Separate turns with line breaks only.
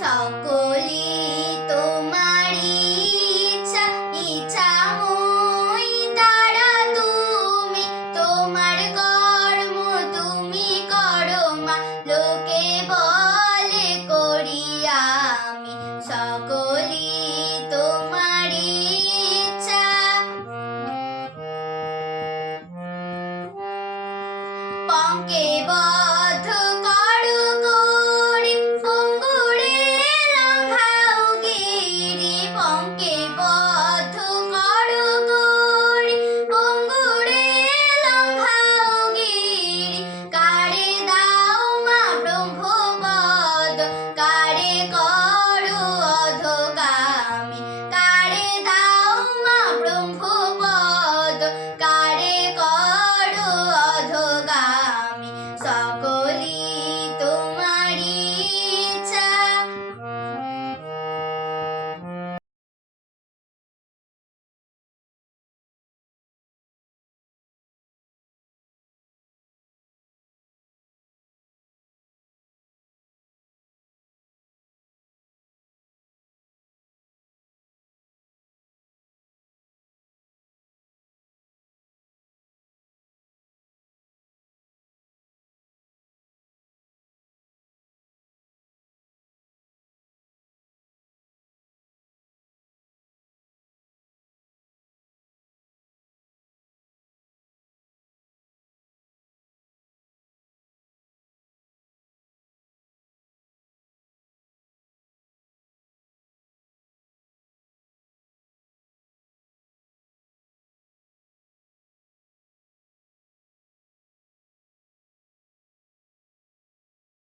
সকলে Okay.